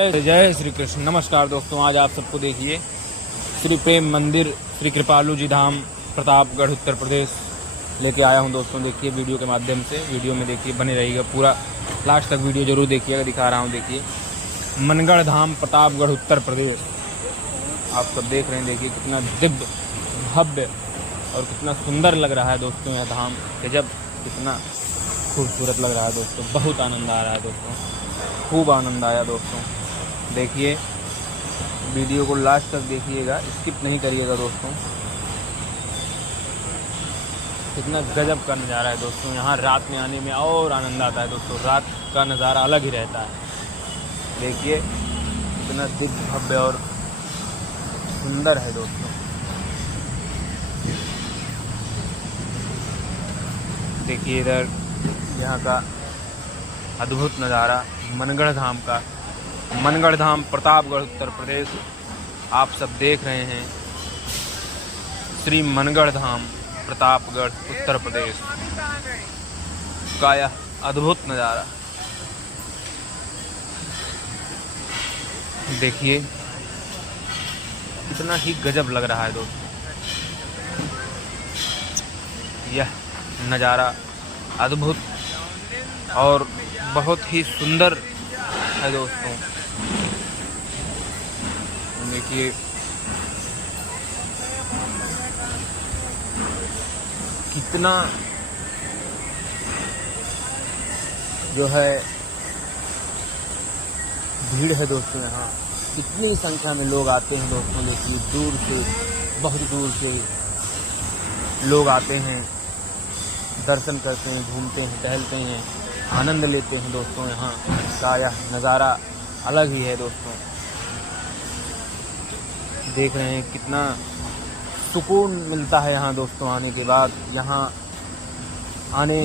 जय श्री कृष्ण। नमस्कार दोस्तों, आज आप सबको देखिए श्री प्रेम मंदिर श्री कृपालू जी धाम प्रतापगढ़ उत्तर प्रदेश लेके आया हूं दोस्तों। देखिए वीडियो के माध्यम से, वीडियो में देखिए बने रहिएगा, पूरा लास्ट तक वीडियो जरूर देखिएगा। दिखा रहा हूं, देखिए मनगढ़ धाम प्रतापगढ़ उत्तर प्रदेश आप सब देख रहे हैं। देखिए कितना दिव्य भव्य और कितना सुंदर लग रहा है दोस्तों यह धाम। गजब, कितना खूबसूरत लग रहा है दोस्तों। बहुत आनंद आ रहा है दोस्तों, खूब आनंद आया दोस्तों। देखिए वीडियो को लास्ट तक देखिएगा, स्किप नहीं करिएगा दोस्तों। कितना गजब का नज़ारा है दोस्तों। यहाँ रात में आने में और आनंद आता है दोस्तों। रात का नज़ारा अलग ही रहता है। देखिए कितना दिव्य भव्य और सुंदर है दोस्तों। देखिए इधर यहाँ का अद्भुत नज़ारा मनगढ़ धाम का। मनगढ़ धाम प्रतापगढ़ उत्तर प्रदेश आप सब देख रहे हैं। श्री मनगढ़ धाम प्रतापगढ़ उत्तर प्रदेश का यह अद्भुत नज़ारा देखिए, कितना ही गजब लग रहा है दोस्तों। यह नज़ारा अद्भुत और बहुत ही सुंदर है दोस्तों। देखिए कितना जो है भीड़ है दोस्तों। यहाँ कितनी संख्या में लोग आते हैं दोस्तों। देखिए दूर से, बहुत दूर से लोग आते हैं, दर्शन करते हैं, घूमते हैं, टहलते हैं, आनंद लेते हैं दोस्तों। यहाँ का यह नज़ारा अलग ही है दोस्तों। देख रहे हैं कितना सुकून मिलता है यहाँ दोस्तों। आने के बाद, यहाँ आने